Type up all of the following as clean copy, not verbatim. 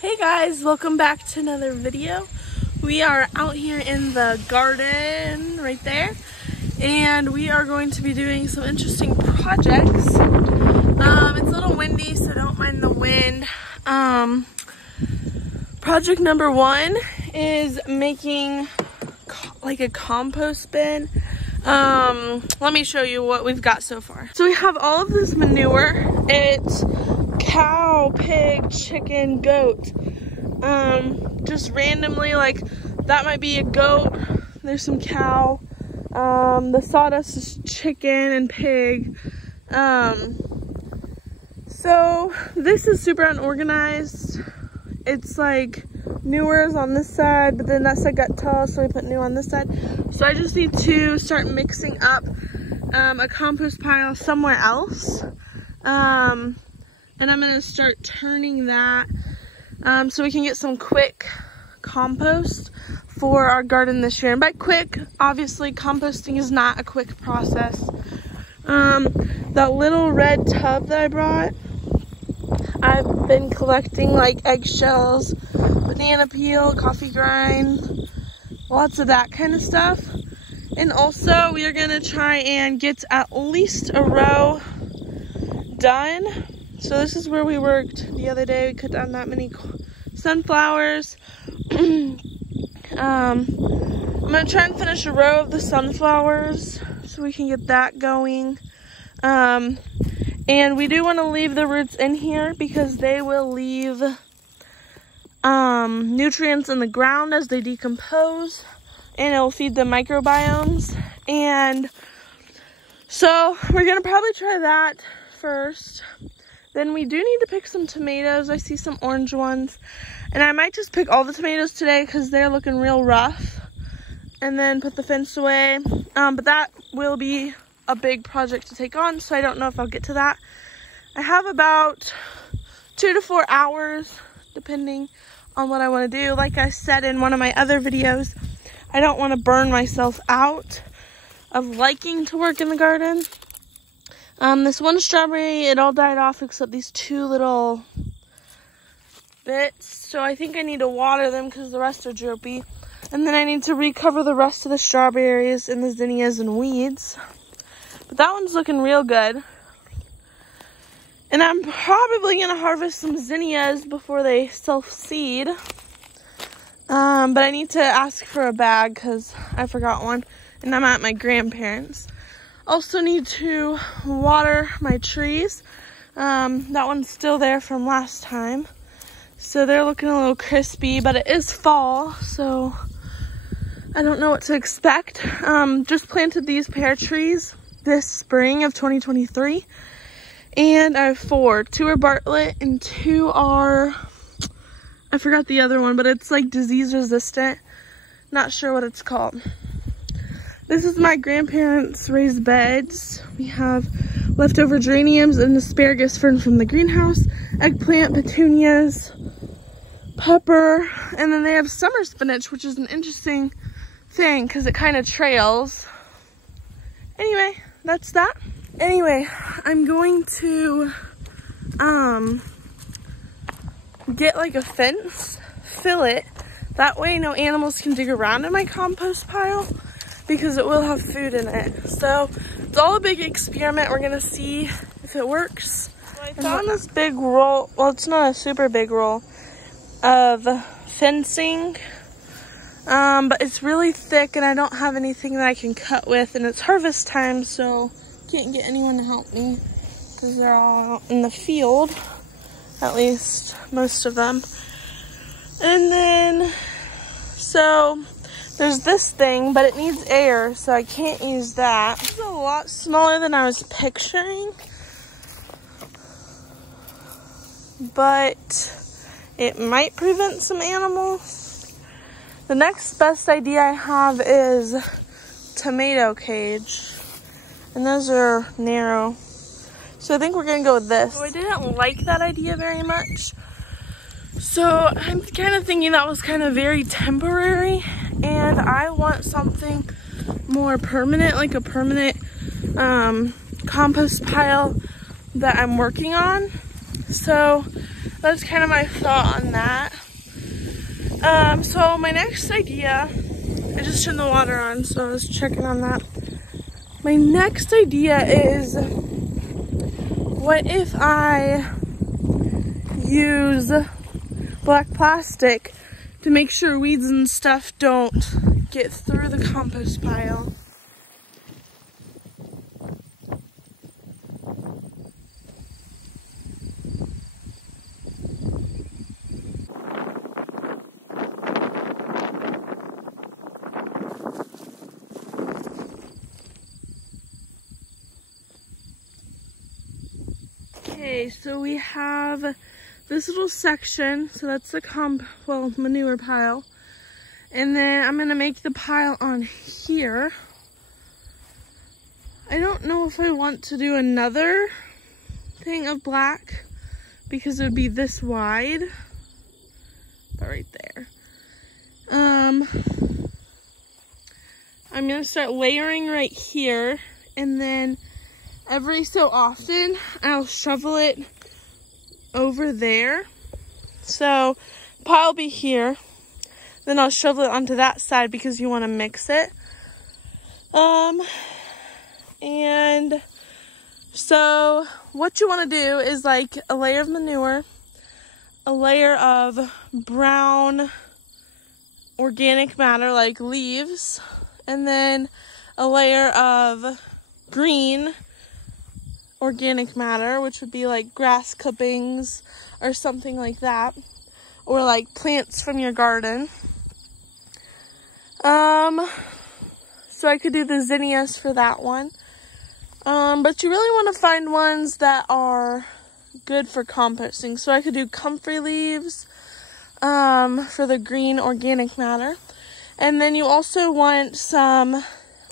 Hey guys, welcome back to another video. We are out here in the garden right there, and we are going to be doing some interesting projects. It's a little windy, so don't mind the wind. Project number one is making like a compost bin. Let me show you what we've got so far. So we have all of this manure. It's cow, pig, chicken, goat. Just randomly, like that might be a goat. There's some cow. The sawdust is chicken and pig. So this is super unorganized. It's like newer is on this side, but then that side got tall, so we put new on this side. So I just need to start mixing up a compost pile somewhere else. And I'm gonna start turning that so we can get some quick compost for our garden this year. And by quick, obviously composting is not a quick process. That little red tub that I brought, I've been collecting like eggshells, banana peel, coffee grind, lots of that kind of stuff. And also we are gonna try and get at least a row done. So this is where we worked the other day. We cut down that many sunflowers. I'm gonna try and finish a row of the sunflowers so we can get that going. And we do want to leave the roots in here because they will leave nutrients in the ground as they decompose, and it will feed the microbiomes. And so we're gonna probably try that first. Then we do need to pick some tomatoes. I see some orange ones. And I might just pick all the tomatoes today because they're looking real rough. And then put the fence away. But that will be a big project to take on, so I don't know if I'll get to that. I have about 2 to 4 hours, depending on what I want to do. Like I said in one of my other videos, I don't want to burn myself out of liking to work in the garden. This one strawberry, it all died off except these 2 little bits. So I think I need to water them because the rest are droopy. And then I need to recover the rest of the strawberries and the zinnias and weeds. But that one's looking real good. And I'm probably going to harvest some zinnias before they self-seed. But I need to ask for a bag because I forgot one. And I'm at my grandparents'. Also need to water my trees. That one's still there from last time. So they're looking a little crispy, but it is fall, so I don't know what to expect. Just planted these pear trees this spring of 2023. And I have 4. 2 are Bartlett and 2 are, I forgot the other one, but it's like disease resistant. Not sure what it's called. This is my grandparents' raised beds. We have leftover geraniums and asparagus fern from the greenhouse, eggplant, petunias, pepper, and then they have summer spinach, which is an interesting thing because it kind of trails. Anyway, that's that. Anyway, I'm going to get like a fence, fill it. That way no animals can dig around in my compost pile, because it will have food in it. So it's all a big experiment. We're gonna see if it works. So I found this big roll, well, it's not a super big roll of fencing, but it's really thick and I don't have anything that I can cut with, and it's harvest time, so can't get anyone to help me because they're all out in the field, at least most of them. And then, so there's this thing, but it needs air, so I can't use that. It's a lot smaller than I was picturing, but it might prevent some animals. The next best idea I have is tomato cage, and those are narrow. So I think we're gonna go with this. So I didn't like that idea very much. So I'm kind of thinking that was kind of very temporary, and I want something more permanent, like a permanent compost pile that I'm working on. So that's kind of my thought on that. So my next idea, I just turned the water on, so I was checking on that. My next idea is, what if I use black plastic to make sure weeds and stuff don't get through the compost pile? Okay, so we have this little section, so that's the manure pile. And then I'm gonna make the pile on here. I don't know if I want to do another thing of black because it would be this wide, but right there. I'm gonna start layering right here, and then every so often I'll shovel it over there. So pile will be here, then I'll shovel it onto that side because you want to mix it. And so what you want to do is like a layer of manure, a layer of brown organic matter like leaves, and then a layer of green organic matter, which would be like grass clippings or something like that, or like plants from your garden. So I could do the zinnias for that one. But you really want to find ones that are good for composting. So I could do comfrey leaves for the green organic matter. And then you also want some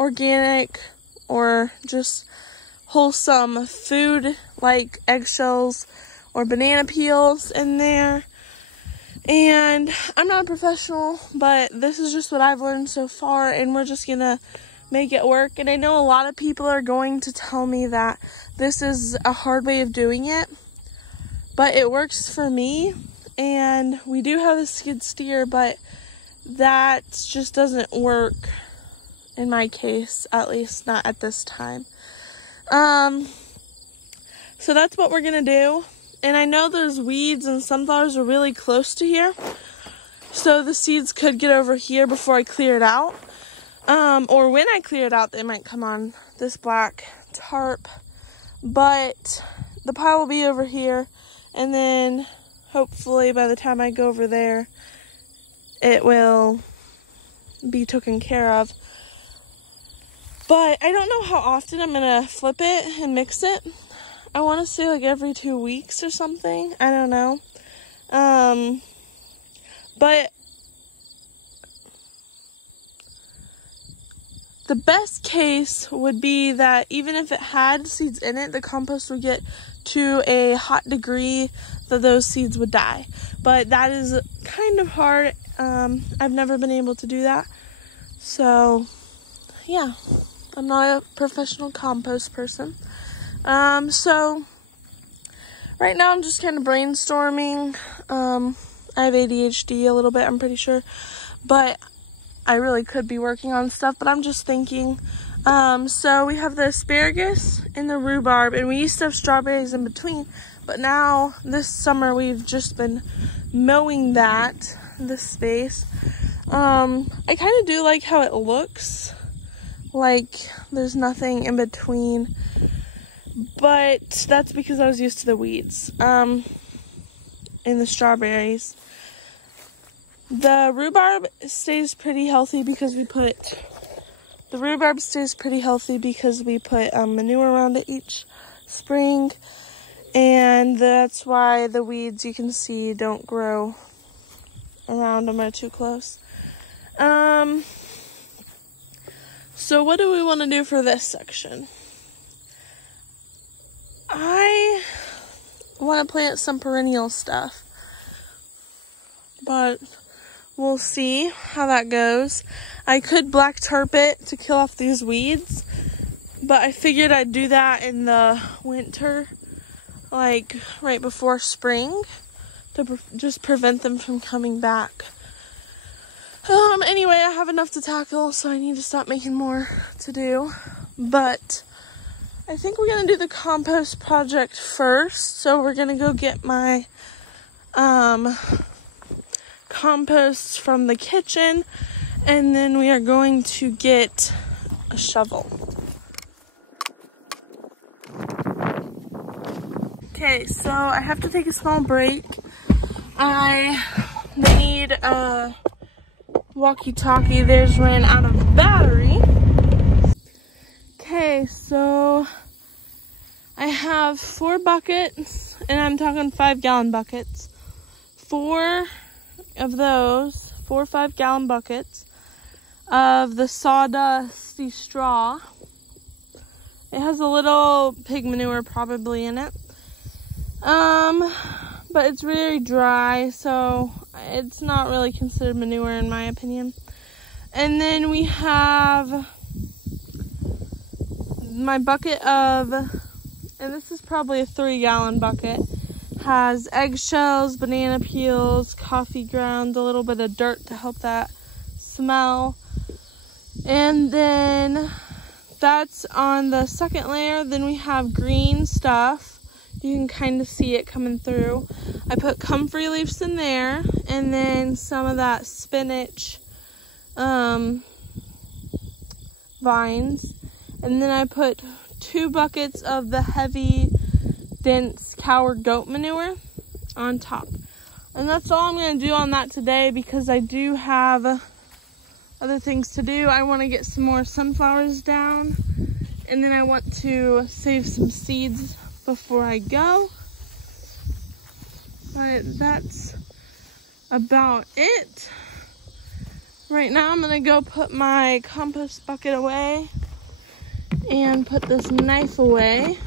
organic or just wholesome food like eggshells or banana peels in there. And I'm not a professional, but this is just what I've learned so far, and we're just gonna make it work. And I know a lot of people are going to tell me that this is a hard way of doing it, but it works for me. And we do have a skid steer, but that just doesn't work in my case, at least not at this time. So that's what we're gonna do. And I know those weeds and sunflowers are really close to here, so the seeds could get over here before I clear it out. Or when I clear it out, they might come on this black tarp. But the pile will be over here, and then hopefully by the time I go over there, it will be taken care of. But I don't know how often I'm gonna flip it and mix it. I want to say like every 2 weeks or something. I don't know. But the best case would be that even if it had seeds in it, the compost would get to a hot degree that those seeds would die. But that is kind of hard. I've never been able to do that. So, yeah. I'm not a professional compost person. So right now I'm just kind of brainstorming. I have ADHD a little bit, I'm pretty sure, but I really could be working on stuff, but I'm just thinking. So we have the asparagus and the rhubarb, and we used to have strawberries in between, but now this summer we've just been mowing this space. I kind of do like how it looks, like there's nothing in between. But that's because I was used to the weeds in the strawberries. The rhubarb stays pretty healthy because we put manure around it each spring, and that's why the weeds, you can see, don't grow around them or too close. So what do we want to do for this section? I want to plant some perennial stuff, but we'll see how that goes. I could black tarp it to kill off these weeds, but I figured I'd do that in the winter, like right before spring, to just prevent them from coming back. Anyway, I have enough to tackle, so I need to stop making more to do. But I think we're gonna do the compost project first. So we're gonna go get my compost from the kitchen, and then we are going to get a shovel. Okay, so I have to take a small break. I need a walkie-talkie. Theirs ran out of battery. Okay, so I have 4 buckets, and I'm talking 5-gallon buckets. 4 of those, 4 5-gallon buckets of the sawdusty straw. It has a little pig manure probably in it. But it's very dry, so it's not really considered manure in my opinion. And then we have my bucket of, and this is probably a 3-gallon bucket, has eggshells, banana peels, coffee grounds, a little bit of dirt to help that smell. And then that's on the second layer. Then we have green stuff. You can kind of see it coming through. I put comfrey leaves in there, and then some of that spinach vines. And then I put 2 buckets of the heavy, dense cow or goat manure on top. And that's all I'm going to do on that today, because I do have other things to do. I want to get some more sunflowers down, and then I want to save some seeds before I go. But that's about it. Right now I'm gonna go put my compost bucket away and put this knife away.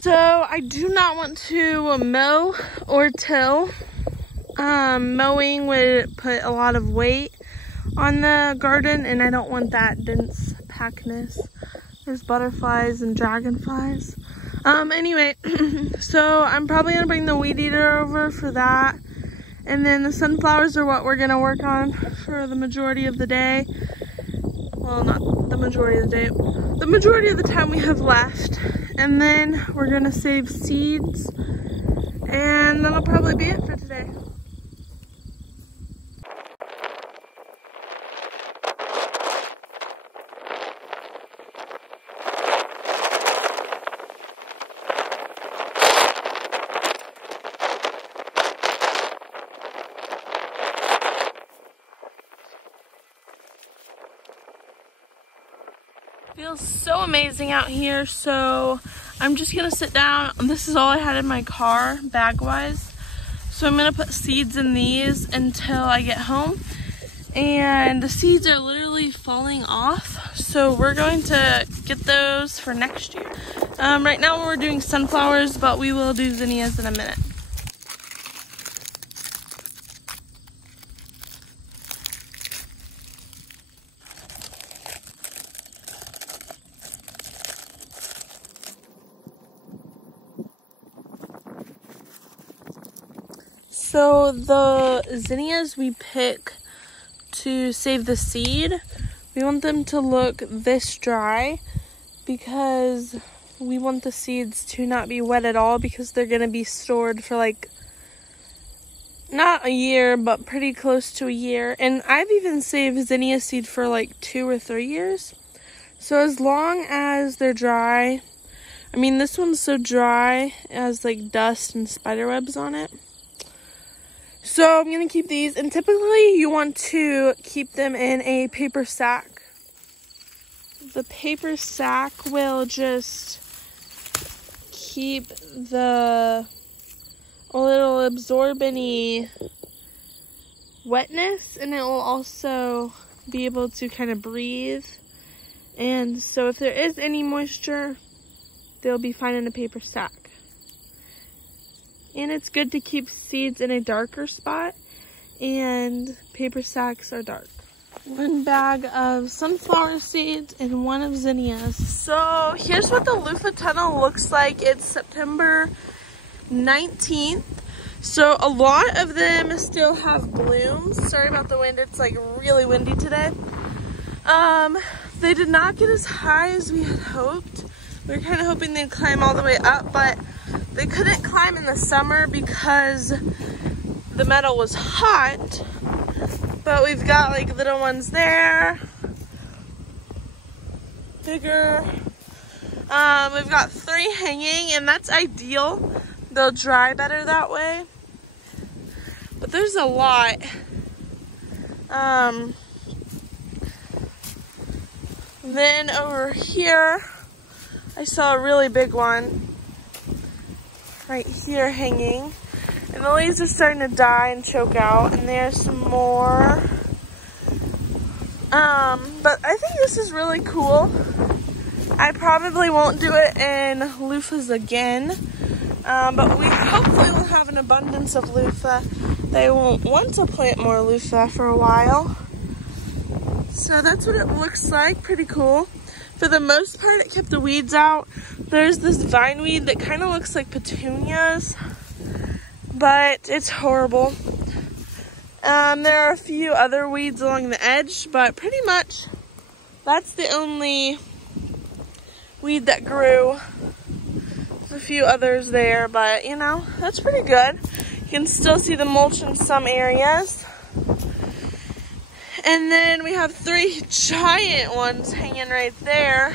So I do not want to mow or till. Mowing would put a lot of weight on the garden, and I don't want that dense packness. There's butterflies and dragonflies. Anyway, so I'm probably gonna bring the weed eater over for that. And then the sunflowers are what we're gonna work on for the majority of the day. Well, not the majority of the day. The majority of the time we have left. And then we're gonna save seeds. And that'll probably be it for today. Feels so amazing out here, so I'm just gonna sit down. This is all I had in my car, bag-wise. So I'm gonna put seeds in these until I get home. And the seeds are literally falling off, so we're going to get those for next year. Right now we're doing sunflowers, but we will do zinnias in a minute. So the zinnias we pick to save the seed, we want them to look this dry because we want the seeds to not be wet at all, because they're going to be stored for like not a year, but pretty close to a year. And I've even saved zinnia seed for like 2 or 3 years. So as long as they're dry, I mean this one's so dry, it has like dust and spider webs on it. So I'm going to keep these, and typically you want to keep them in a paper sack. The paper sack will just keep a little absorb any wetness, and it will also be able to kind of breathe. And so if there is any moisture, they'll be fine in a paper sack. And it's good to keep seeds in a darker spot, and paper sacks are dark. 1 bag of sunflower seeds and 1 of zinnias. So here's what the loofah tunnel looks like. It's September 19th. So a lot of them still have blooms. Sorry about the wind, it's like really windy today. They did not get as high as we had hoped. We were kind of hoping they'd climb all the way up, but they couldn't climb in the summer because the meadow was hot. But we've got like little ones there, bigger. We've got 3 hanging, and that's ideal. They'll dry better that way. But there's a lot. Then over here, I saw a really big one right here hanging. And the leaves are starting to die and choke out. And there's some more. But I think this is really cool. I probably won't do it in loofahs again. But we hopefully will have an abundance of loofah. They won't want to plant more loofah for a while. So that's what it looks like, pretty cool. For the most part, it kept the weeds out. There's this vine weed that kind of looks like petunias, but it's horrible. There are a few other weeds along the edge, but pretty much that's the only weed that grew. There's a few others there, but you know, that's pretty good. You can still see the mulch in some areas. And then we have 3 giant ones hanging right there.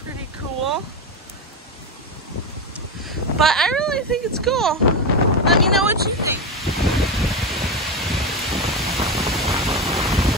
Pretty cool. But I really think it's cool. Let me know what you think.